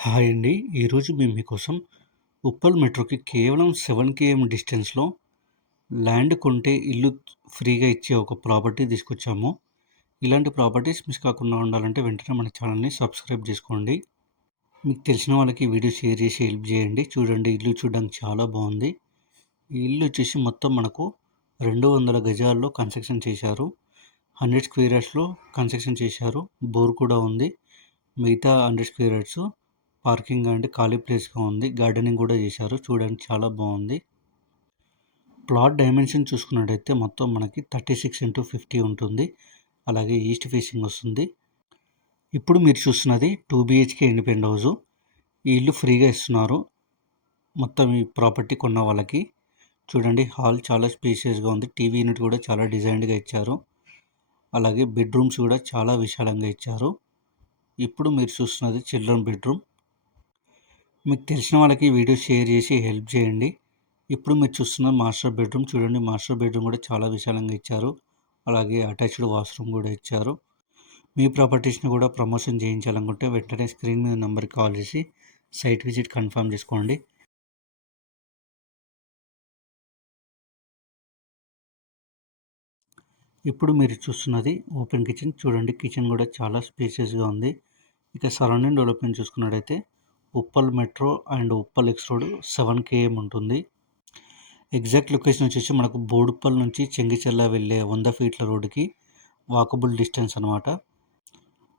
Hi అండి. ఈరోజు మేము మీకోసం ఉప్పల్ మెట్రోకి కేవలం 7 కేఎం డిస్టెన్స్‌లో ల్యాండ్ కొంటే ఇల్లు ఫ్రీగా ఇచ్చే ఒక ప్రాపర్టీ తీసుకొచ్చాము. ఇలాంటి ప్రాపర్టీస్ మిస్ కాకుండా ఉండాలంటే వెంటనే మన ఛానల్‌ని సబ్స్క్రైబ్ చేసుకోండి. మీకు తెలిసిన వాళ్ళకి ఈ వీడియో షేర్ చేసి హెల్ప్ చేయండి. చూడండి, ఇల్లు చూడడానికి చాలా బాగుంది. ఈ ఇల్లు వచ్చేసి మొత్తం మనకు 200 గజాల్లో కన్స్ట్రక్షన్ చేశారు. 100 స్క్వేర్ యార్డ్స్‌లో కన్స్ట్రక్షన్ చేశారు. బోర్ కూడా ఉంది. మిగతా 100 స్క్వేర్ యార్డ్స్ పార్కింగ్ అండ్ ఖాళీ ప్లేస్‌గా ఉంది. గార్డెనింగ్ కూడా చేశారు. చూడడానికి చాలా బాగుంది. ప్లాట్ డైమెన్షన్ చూసుకున్నట్టయితే మొత్తం మనకి 36x50 ఉంటుంది. అలాగే ఈస్ట్ ఫేసింగ్ వస్తుంది. ఇప్పుడు మీరు చూస్తున్నది 2 BHK ఇండిపెండెంట్ హౌస్. ఈ ఇల్లు ఫ్రీగా ఇస్తున్నారు మొత్తం ఈ ప్రాపర్టీ కొన్న వాళ్ళకి. చూడండి, హాల్ చాలా స్పేషియస్‌గా ఉంది. టీవీ యూనిట్ కూడా చాలా డిజైన్డ్‌గా ఇచ్చారు. అలాగే బెడ్రూమ్స్ కూడా చాలా విశాలంగా ఇచ్చారు. ఇప్పుడు మీరు చూస్తున్నది చిల్డ్రన్ బెడ్రూమ్. మీకు తెలిసిన వాళ్ళకి ఈ వీడియో షేర్ చేసి హెల్ప్ చేయండి. ఇప్పుడు మీరు చూస్తున్న మాస్టర్ బెడ్రూమ్. చూడండి, మాస్టర్ బెడ్రూమ్ కూడా చాలా విశాలంగా ఇచ్చారు. అలాగే అటాచ్డ్ వాష్రూమ్ కూడా ఇచ్చారు. మీ ప్రాపర్టీస్ని కూడా ప్రమోషన్ చేయించాలనుకుంటే వెంటనే స్క్రీన్ మీద నెంబర్కి కాల్ చేసి సైట్ విజిట్ కన్ఫర్మ్ చేసుకోండి. ఇప్పుడు మీరు చూస్తున్నది ఓపెన్ కిచెన్. చూడండి, కిచెన్ కూడా చాలా స్పేషియస్గా ఉంది. ఇక సరౌండింగ్ డెవలప్మెంట్ చూసుకున్నట్టయితే Uppal metro and Uppal X road 7 KM ఉంటుంది. ఎగ్జాక్ట్ లొకేషన్ వచ్చేసి మనకు బోడుప్పల్ నుంచి చెంగిచెర్ల వెళ్ళే 100 ఫీట్ల రోడ్డుకి వాకబుల్ డిస్టెన్స్ అనమాట.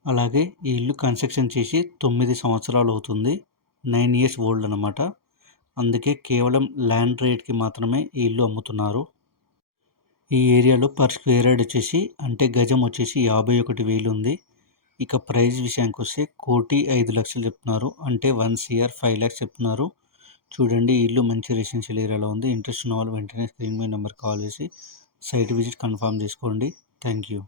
అలాగే ఈ ఇల్లు కన్స్ట్రక్షన్ చేసి 9 సంవత్సరాలు అవుతుంది. 9 ఇయర్స్ ఓల్డ్ అనమాట. అందుకే కేవలం ల్యాండ్ రేట్కి మాత్రమే ఈ ఇల్లు అమ్ముతున్నారు. ఈ ఏరియాలో పర్ స్క్వేర్ యార్డ్ వచ్చేసి అంటే గజం వచ్చేసి 51,000 ఉంది. ఇక ప్రైస్ విషయానికి వస్తే 1,05,00,000 చెప్తున్నారు. అంటే 1 CR 5 lakhs చెప్తున్నారు. చూడండి, ఈ ఇల్లు మంచి రెసిడెన్షియల్ ఏరియాలో ఉంది. ఇంట్రెస్ట్ ఉన్న వాళ్ళు వెంటనే స్క్రీన్ మీద నెంబర్ కాల్ చేసి సైట్ విజిట్ కన్ఫర్మ్ చేసుకోండి. Thank you.